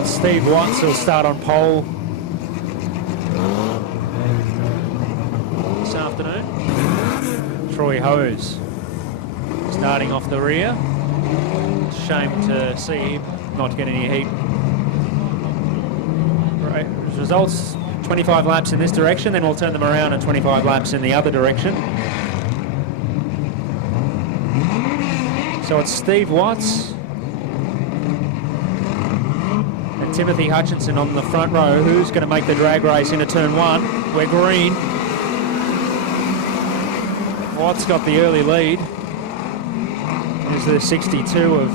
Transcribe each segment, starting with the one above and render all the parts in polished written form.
So it's Steve Watts who'll start on pole this afternoon. Troy Hose starting off the rear. Shame to see him not get any heat. Right. Results 25 laps in this direction, then we'll turn them around at 25 laps in the other direction. So it's Steve Watts and Timothy Hutchinson on the front row. Who's going to make the drag race into turn one? We're green. Watts got the early lead. There's the 62 of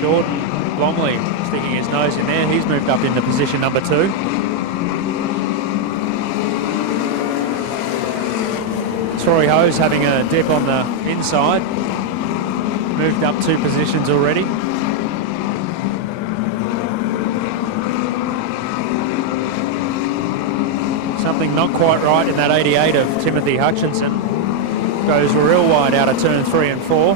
Jordan Blomley sticking his nose in there. He's moved up into position number 2. Troy Hose having a dip on the inside. Moved up 2 positions already. Something not quite right in that 88 of Timothy Hutchinson. Goes real wide out of turn 3 and 4.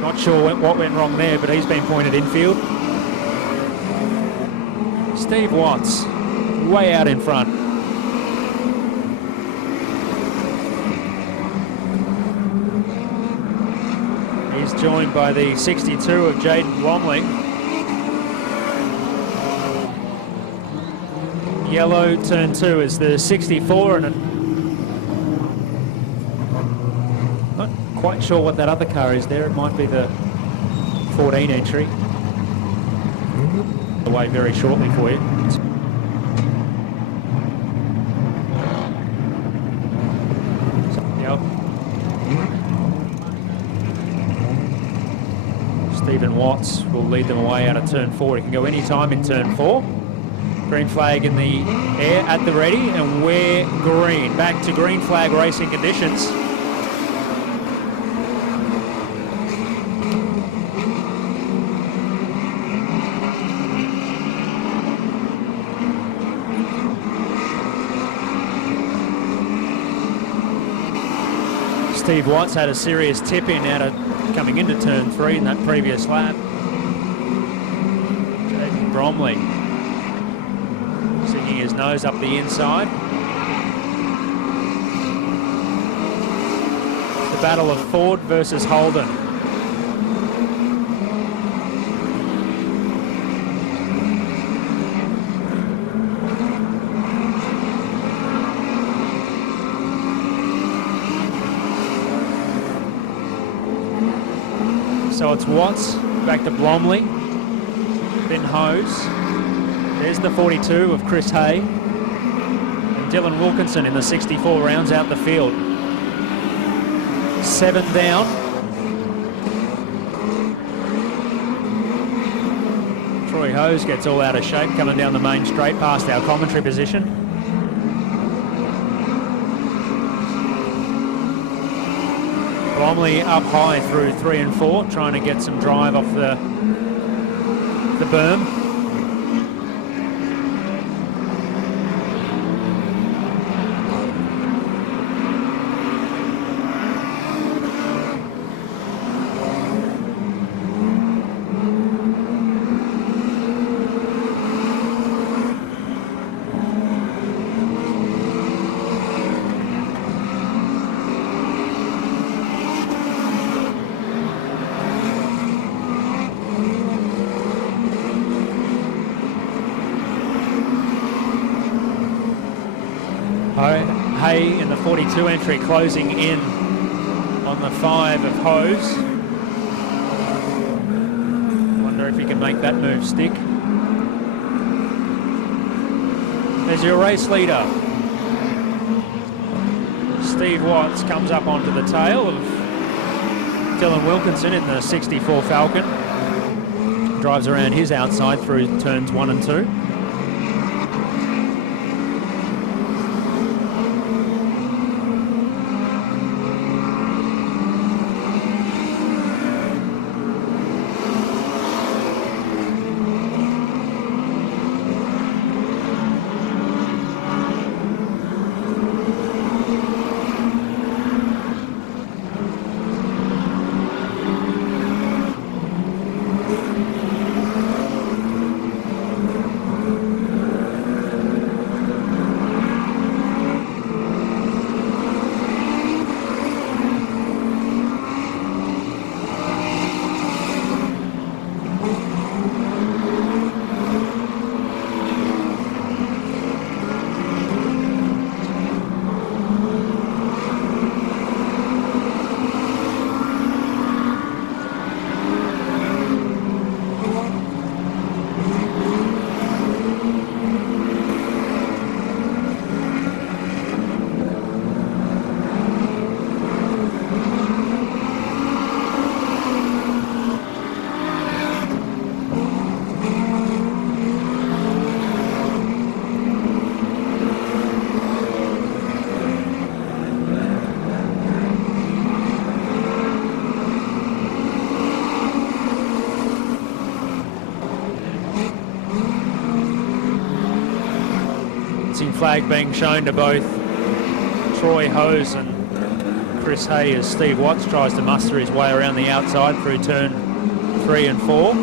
Not sure what went wrong there, but he's been pointed infield. Steve Watts, way out in front. He's joined by the 62 of Jaden Blomley. Yellow turn 2 is the 64, and not quite sure what that other car is there. It might be the 14 entry. Away very shortly for you. Yep. Stephen Watts will lead them away out of turn 4. He can go any time in turn 4. Green flag in the air at the ready, and we're green. Back to green flag racing conditions. Steve Watts had a serious tip in out of coming into turn 3 in that previous lap. Jaden Bromley sticking his nose up the inside. The battle of Ford versus Holden. So it's Watts, back to Blomley, then Hose. There's the 42 of Chris Hay. And Dylan Wilkinson in the 64 rounds out the field. 7 down. Troy Hose gets all out of shape coming down the main straight past our commentary position. Blomley up high through 3 and 4, trying to get some drive off the berm. Hay in the 42 entry closing in on the 5 of Hose. Wonder if he can make that move stick. There's your race leader. Steve Watts comes up onto the tail of Dylan Wilkinson in the 64 Falcon. Drives around his outside through turns 1 and 2. Racing flag being shown to both Troy Hose and Chris Hay as Steve Watts tries to muster his way around the outside through turn 3 and 4.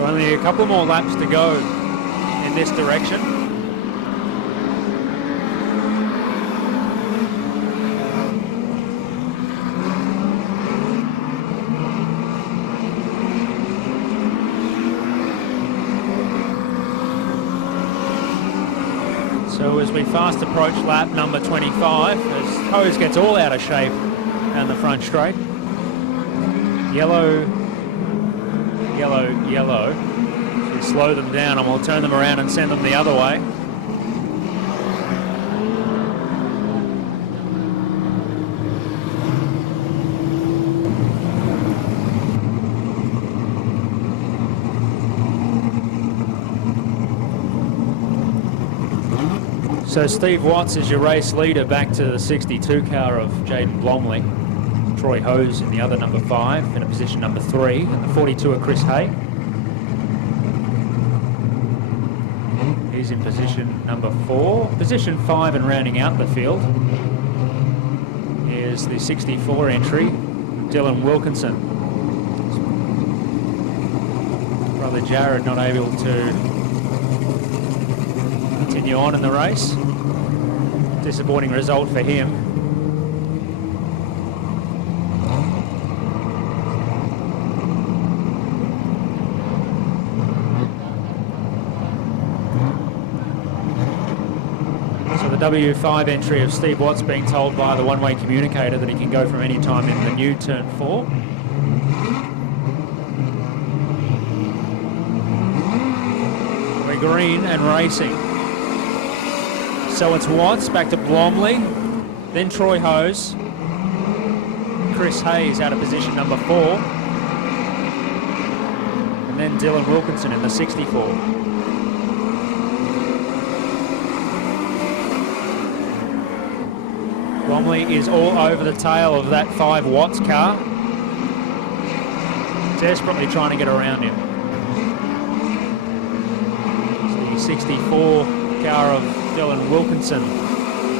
Only a couple more laps to go in this direction. So as we fast approach lap number 25, as Hose gets all out of shape down the front straight. Yellow, yellow, yellow. We'll slow them down and we'll turn them around and send them the other way. So Steve Watts is your race leader back to the 62 car of Jaden Blomley. Troy Hose in the other number 5 in a position number 3, and the 42 of Chris Hay. He's in position number 4. Position 5 and rounding out the field is the 64 entry, Dylan Wilkinson. Brother Jared not able to continue on in the race. Disappointing result for him. W5 entry of Steve Watts being told by the one-way communicator that he can go from any time in the new turn 4. We're green and racing. So it's Watts back to Blomley, then Troy Hose, Chris Hayes out of position number 4, and then Dylan Wilkinson in the 64. Blomley is all over the tail of that 5 Watts car, desperately trying to get around him. So the 64 car of Dylan Wilkinson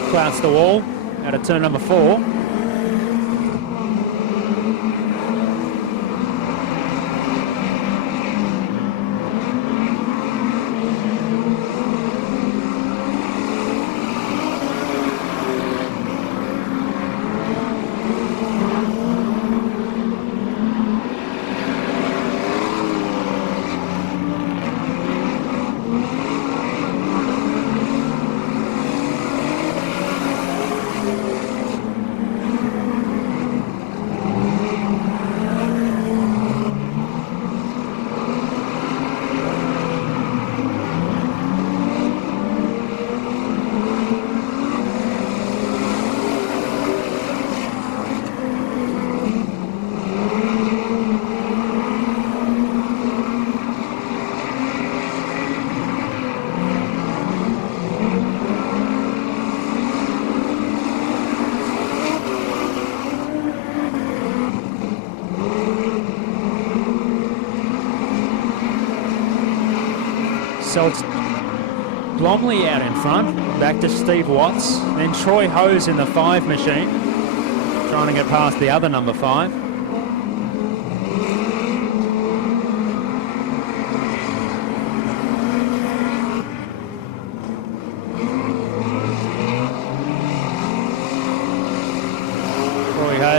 clouts the wall out of turn number 4. So it's Blomley out in front, back to Steve Watts, then Troy Hose in the 5 machine, trying to get past the other number 5.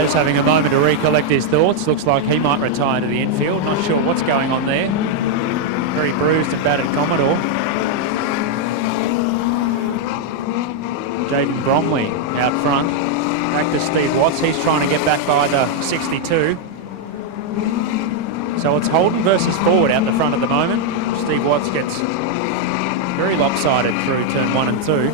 Hose having a moment to recollect his thoughts. Looks like he might retire to the infield. Not sure what's going on there. Very bruised and battered Commodore. Jaden Bromley out front. Back to Steve Watts. He's trying to get back by the 62. So it's Holden versus Ford out the front at the moment. Steve Watts gets very lopsided through turn 1 and 2.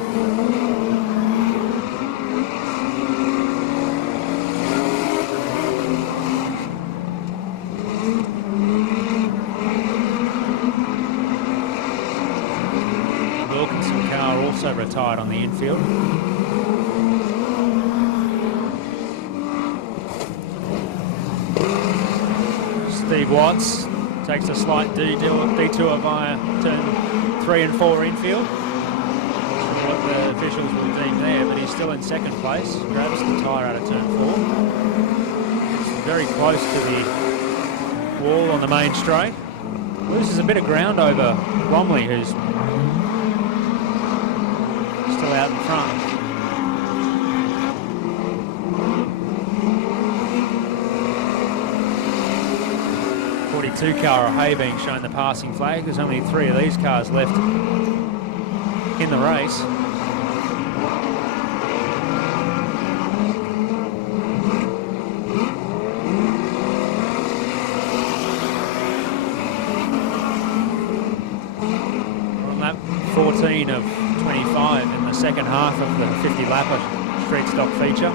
Wilkinson car also retired on the infield. Steve Watts takes a slight detour via turn 3 and 4 infield. What the officials will deem there, but he's still in second place. Grabs the tyre out of turn 4. It's very close to the wall on the main straight. Loses a bit of ground over Bromley, who's still out in front. Two car of Hay being shown the passing flag. There's only 3 of these cars left in the race. We're on lap 14 of 25 in the second half of the 50-lapper street stock feature.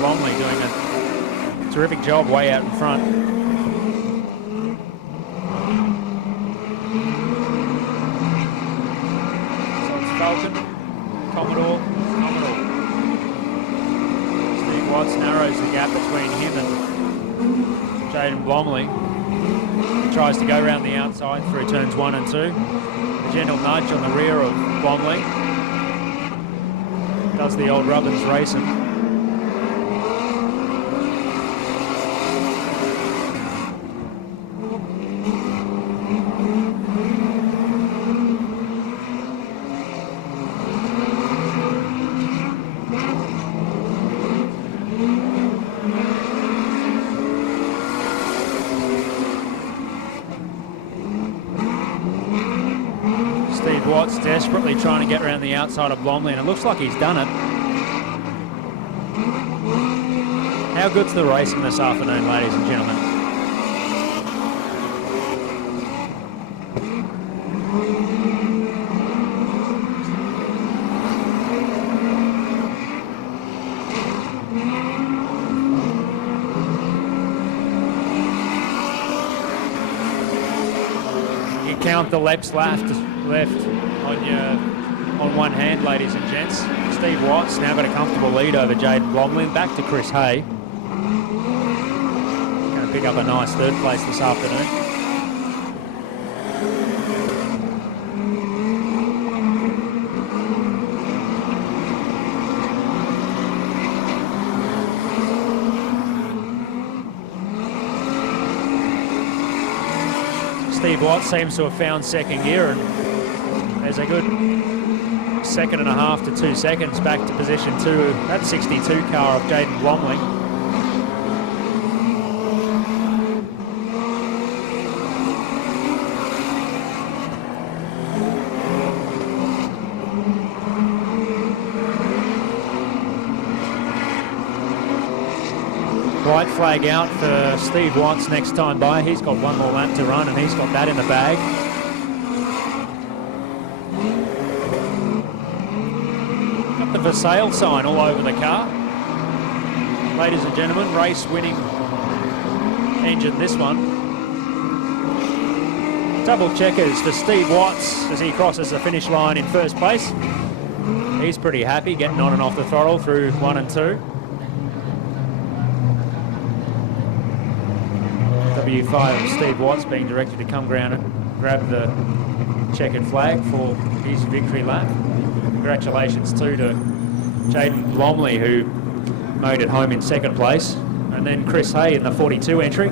Bromley doing a terrific job way out in front. So it's Falcon, Commodore. Steve Watts narrows the gap between him and Jaden Bromley. He tries to go around the outside through turns 1 and 2. A gentle nudge on the rear of Bromley. Does the old Rubbins racing. Watts desperately trying to get around the outside of Bromley, and it looks like he's done it. How good's the racing this afternoon, ladies and gentlemen? You count the laps left on one hand, ladies and gents. Steve Watts now got a comfortable lead over Jaden Bromley. Back to Chris Hay. Going to pick up a nice third place this afternoon. Steve Watts seems to have found second gear, and there's a good 1.5 to 2 seconds back to position 2. That 62 car of Jaden Bromley. White flag out for Steve Watts next time by. He's got one more lap to run, and he's got that in the bag. For sale sign all over the car. Ladies and gentlemen, race winning engine this one. Double checkers for Steve Watts as he crosses the finish line in first place. He's pretty happy getting on and off the throttle through 1 and 2. W5 of Steve Watts being directed to come round and grab the checkered flag for his victory lap. Congratulations too to Jaden Bromley, who made it home in second place, and then Chris Hay in the 42 entry.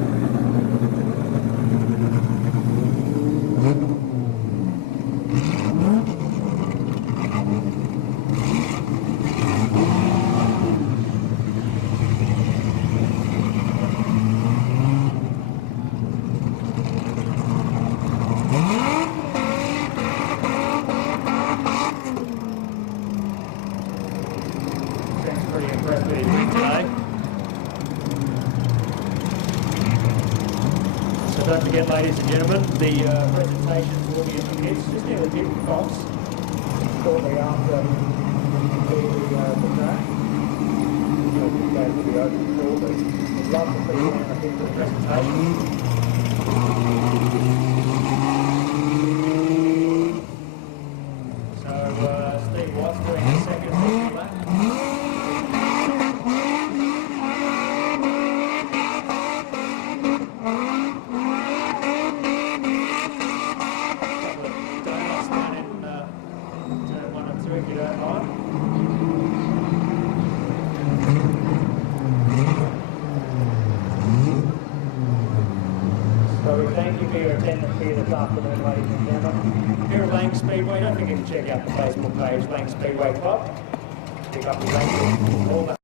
ladies and gentlemen. The presentations will be in the pits, just near the pit box, shortly after the track. The gate will be open shortly. We'd love to see you in the pit for the presentation. So Steve Watts doing his second lap. If you don't mind. So we thank you for your attendance here this afternoon, ladies and gentlemen. Here at Laang Speedway, don't forget to check out the Facebook page, Laang Speedway Club. Pick up the races, all that.